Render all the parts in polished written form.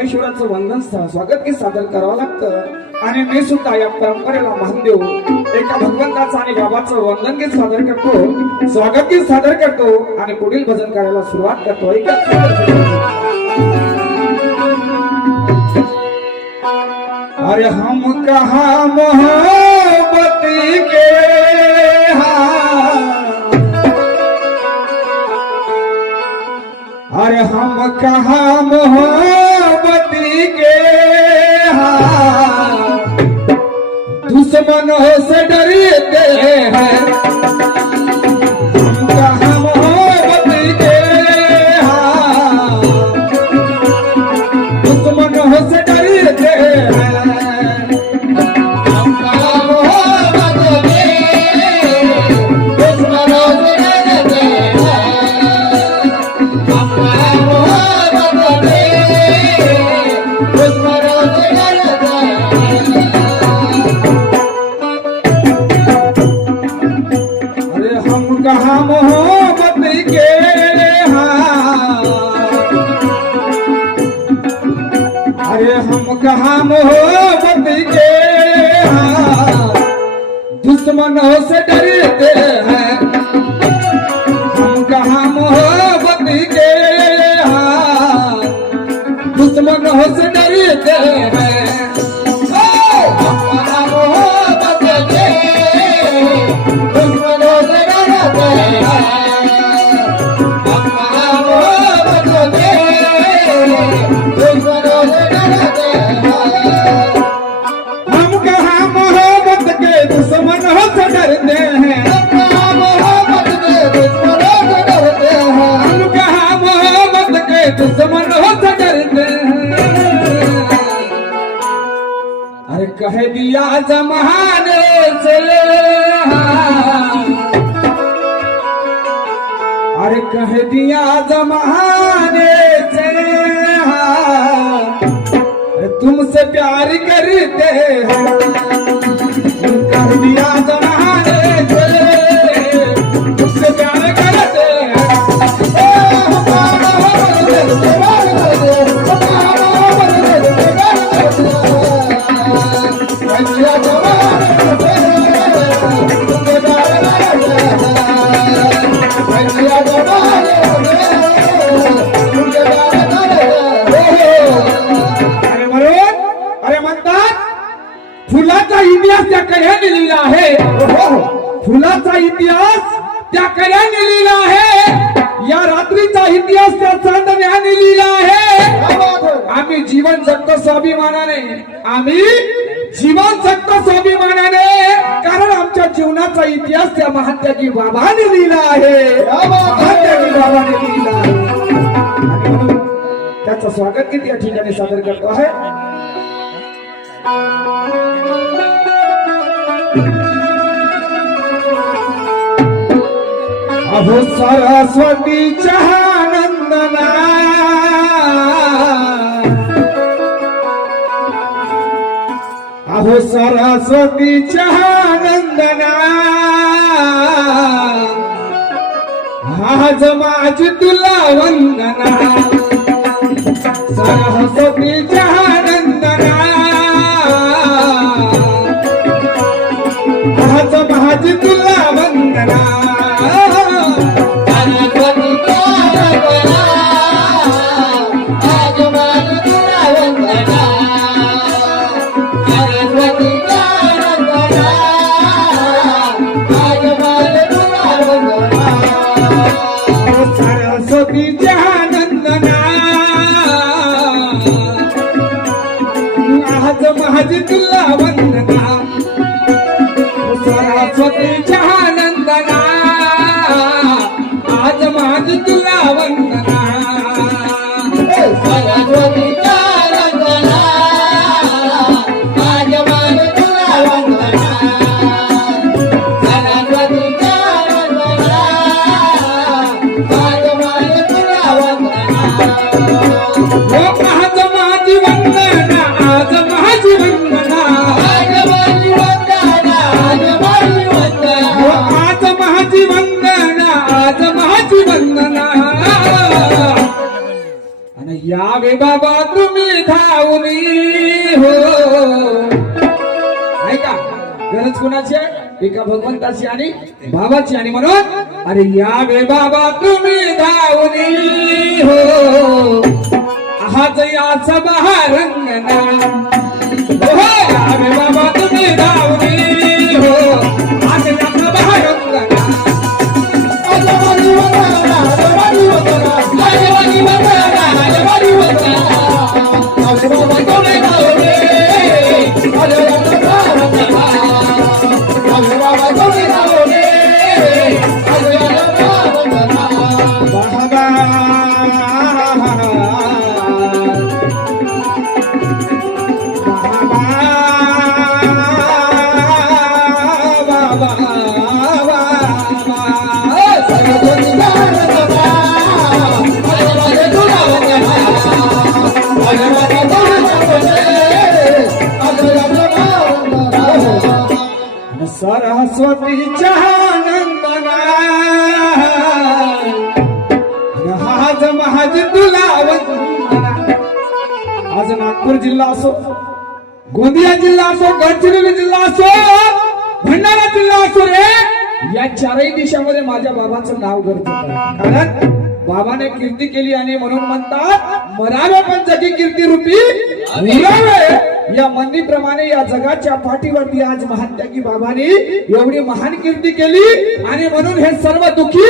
परमेश्वराचं वंदन स्वागत गीत सादर करावं लागतं आणि मी सुद्धा या परंपरेला मान देऊ एका भगवंताचं आणि बाबाचं वंदन गीत सादर करतो, स्वागत गीत सादर करतो आणि पुढील भजन करायला सुरुवात करतो। अरे हम कहाँ मोहब्बत के अरे हम कहाँ मोहब्बत के दुश्मनों से डरते हैं, हम कहाँ मोहब्बत के दुश्मनों से डरते हैं। कहाँ मोहब्बत के दुश्मनों से डरते हैं, हम कहाँ मोहब्बत के दुश्मनों से डरते हैं। अरे कह दिया जमाने से, अरे कह दिया जमाने से तुमसे प्यार करते हैं, कह दिया जमाने से तुमसे प्यार करते हैं। फुलाचा इतिहास त्या कड्याने लिहिला आहे, फुलाचा इतिहास त्या कड्याने लिहिला आहे, या रात्रीचा इतिहास त्या चांदण्याने लिहिला आहे। आम्ही जीवन जगतो स्वाभिमानाने, आम्ही जीवन जगतो स्वाभिमानाने, कारण आमच्या जीवनाचा इतिहास त्या महात्यागी बाबाने लिहिला आहे, महात्यागी बाबाने लिहिला आहे। त्याचं स्वागत किती या ठिकाणी सादर करतो आहे। अहो सरस्वतीच्या नंदना, अहो सरस्वतीच्या नंदना, आज माझी तुला वंदना, सरस्वतीच्या नंदना, आज माझी तुला वंदना। आज तुला वंदना, सरस्वतीच्या नंदना, आज माझी तुला वंदना, सरस्वतीच्या नंदना, आज माझी तुला वंदना, सरस्वतीच्या नंदना, आज माझी तुला वंदना। आज माझी वंदना, आज माझी वंदना, धावली हो. ऐका, गरज कोणाची आहे? एका भगवंताची आणि बाबाची. आणि म्हणून अरे यावे बाबा तुम्ही धावली हो, आज याचा बहारंगणा हो. यावे बाबा तुम्ही धावली हो, आज याचा बहारंगणा. अजवानी वतना, अजवानी वतना, अजवानी वतना, अजवानी वतना, अजवानी कोणी धावले, अजवानी बहारंगणा. बाबा कोणी धावले, अजवानी बहारंगणा. बाबा सरस्वतीच्या नंदना महाज महाज तुला वंदना. आज नागपूर जिल्हा असो, गोंदिया जिल्हा असो, गडचिरोली जिल्हा असो, भंडारा जिल्हा असो रे, या चारही दिशामध्ये माझ्या बाबाचं नाव गरजेचं आहे. कारण बाबाने कीर्ती केली आणि म्हणून म्हणतात मरावे पण जगी कीर्ती रूपी उरावे. या मंदीप्रमाणे या जगाच्या पाठीवरती आज महान त्यागी बाबांनी एवढी महान कीर्ती केली आणि म्हणून हे सर्व दुखी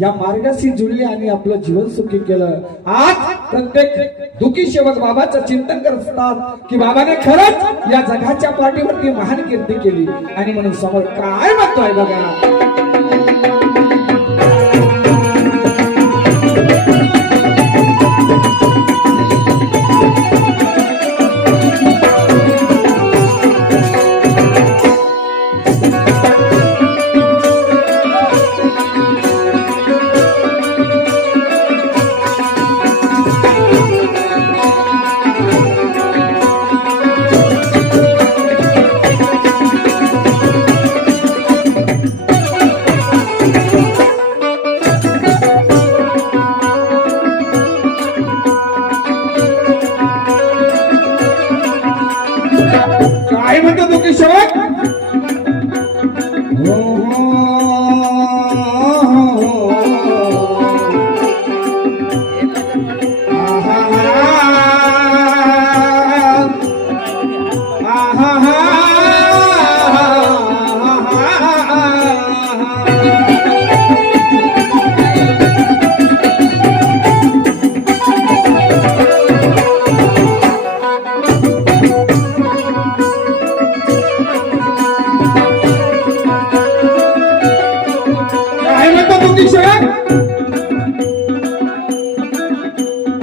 या मार्गाशी जुळले आणि आपलं जीवन सुखी केलं. आज प्रत्येक दुखी सेवक बाबाचं चिंतन करत असतात की बाबाने खरंच या जगाच्या पाठीवरती महान कीर्ती केली. आणि म्हणून समोर काय म्हणतोय बघा. काय म्हणतो दुखी सेवक?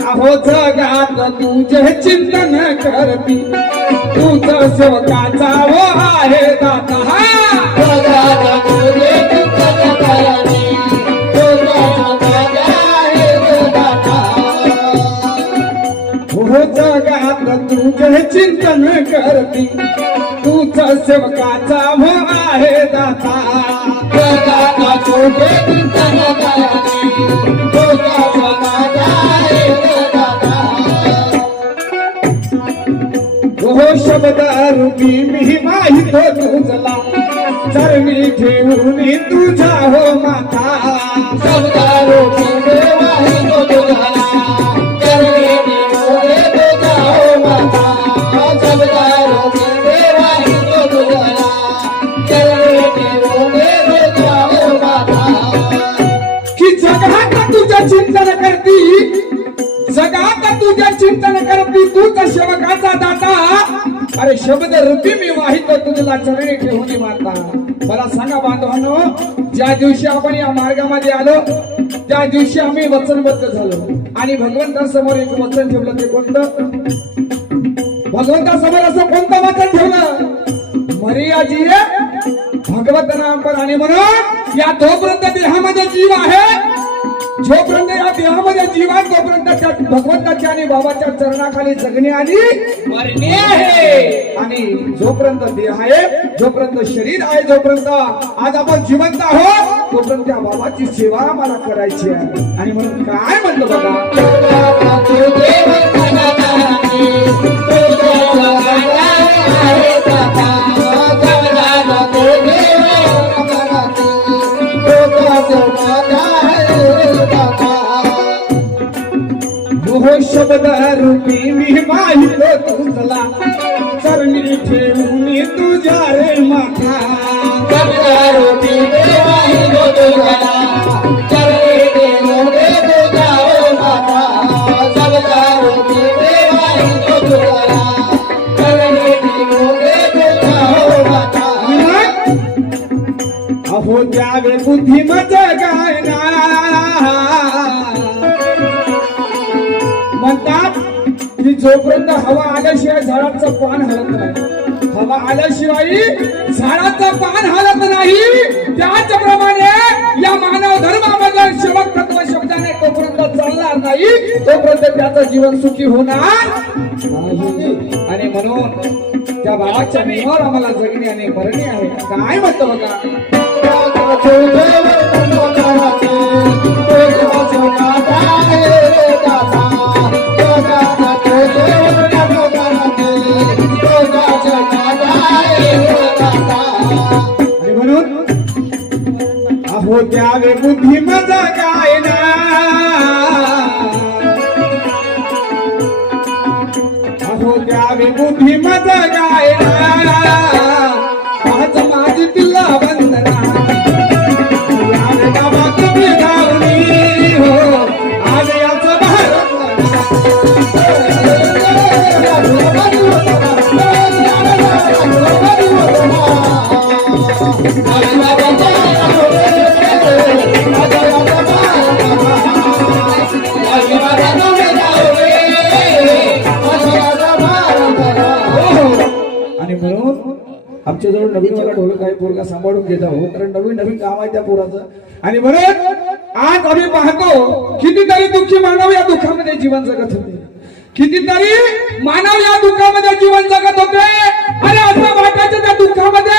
अहो जगात तुझे चिंतन करती, तुझ सेवकाचा वो आहे दाता. जगात तुझे चिंतन करती, तुझ सेवकाचा आहे दाता. हो जगात तुझे चिंतन करती, तुझ सेवकाचा वो आहे दाता. जगात तुझे चिंतन करती, तुझ सेवकाचा आहे दाता. हो शब्द रूपी मी माहित तुझला, चरणी ठेवून तुझा हो माता. शब्द रूपी मी माहित तुझला, चरणी ठेवून तुझा हो माता. शब्द रूपी मी माहित तुझला, चरणी ठेवून तुझा हो माता. की जगात तुझं चिंतन करती, जगात तुझ्या चिंतन करती, तूच सेवकाचा दाता. अरे शब्द रूपी मी माहित तुझला, चरणी ठेवून माता. मला सांगा बांधवांनो, ज्या दिवशी आपण या मार्गामध्ये आलो त्या दिवशी आम्ही वचनबद्ध झालो आणि भगवंतासमोर एक वचन ठेवलं. ते कोणतं? भगवंतासमोर असं कोणतं वचन ठेवलं? मर्याजी भगवत नाम पर. आणि म्हणून या तोपर्यंत देहामध्ये जीव आहे, जोपर्यंत या देहामध्ये जीवात तोपर्यंत त्या भगवंताच्या आणि बाबाच्या चरणाखाली जगणे आणि मरणे आहे. आणि जोपर्यंत देह आहे, जोपर्यंत शरीर आहे, जोपर्यंत आज आपण जिवंत आहोत, तोपर्यंत त्या बाबाची सेवा आम्हाला करायची आहे. आणि म्हणून काय म्हणतो बघा, रूपी मी माहित तुझला चरणी ठेवून तुझ्या रे माथा सबका रूपी मी माहित तुझला चरणी ठेवून तुझ्या रे माथा सबका रूपी मी माहित तुझला चरणी ठेवून तुझ्या रे माथा अहो द्यावे बुद्धिमत गायना म्हणतात की जोपर्यंत हवा आल्याशिवाय झाडाचं पान हलत नाही हवा आल्याशिवाय झाडाचं पान हलत नाही त्याचप्रमाणे या मानव धर्मामध्ये सेवक तत्व शब्दाने तोपर्यंत चालणार नाही तोपर्यंत त्याचं जीवन सुखी होणार नाही आणि म्हणून त्या बाबाच्या नियमावर आम्हाला जगणे आणि मरणे आहे काय म्हणतो बघा आणि म्हणून अहो द्यावे बुद्धिमत गायना अहो द्यावे बुद्धिमत गायना आज माझी तुला वंदना यावे बाबा तुम्ही गावनी हो आज याचं आणि म्हणून आमच्याजवळ नवीन वाला ढोलक आहे पोरगा सांभाळून घेत आहो कारण नवीन नवीन काम आहे त्या पोराचं आणि म्हणून आज आम्ही पाहतो कितीतरी दुःखी मानव या दुःखामध्ये जीवन जगत होते कितीतरी मानव या दुःखामध्ये जीवन जगत होते आणि असं वाटायचं त्या दुःखामध्ये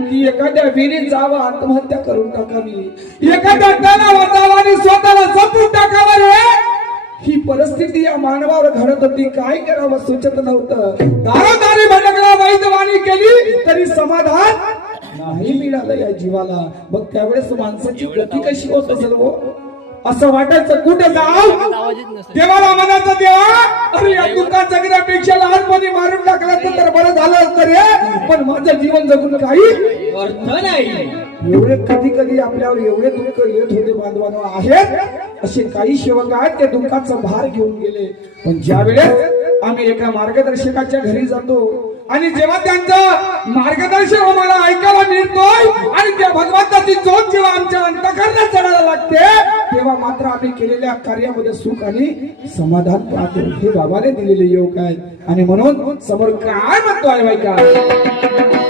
की एखाद्या विहिरीत जावं आत्महत्या करून टाकावी एखाद्या तलावात जावं आणि स्वतःला संपून टाकावं रे ही परिस्थिती या मानवावर घडत होती काय करावं सुचत नव्हतं दारोदारी भटकला वैद्यवाणी केली तरी समाधान नाही मिळालं या जीवाला मग त्यावेळेस माणसाची गती कशी होत असेल हो असं वाटायचं कुठे जाऊ देवाला म्हणायचं देवा अरे या दुःखात जगण्यापेक्षा लहानपणी मारून टाकलं तर बरं झालं असतं रे पण माझं जीवन जगून काही अर्थ नाही एवढे कधी कधी आपल्यावर एवढे दुःख येत होते बांधवांनो आहेत असे काही सेवक आहेत ते दुःखाचा भार घेऊन गेले पण ज्या वेळेस आम्ही एका मार्गदर्शकाच्या घरी जातो आणि जेव्हा त्यांचं मार्गदर्शन आम्हाला ऐकायला मिळतोय आणि त्या भगवंताची ज्योत जेव्हा आमच्या अंतःकरणात चढायला लागते तेव्हा मात्र आम्ही केलेल्या कार्यामध्ये सुख आणि समाधान पाहतो हे बाबाने दिलेले योग आहेत आणि म्हणून समोर काय म्हणतो आहे बाई का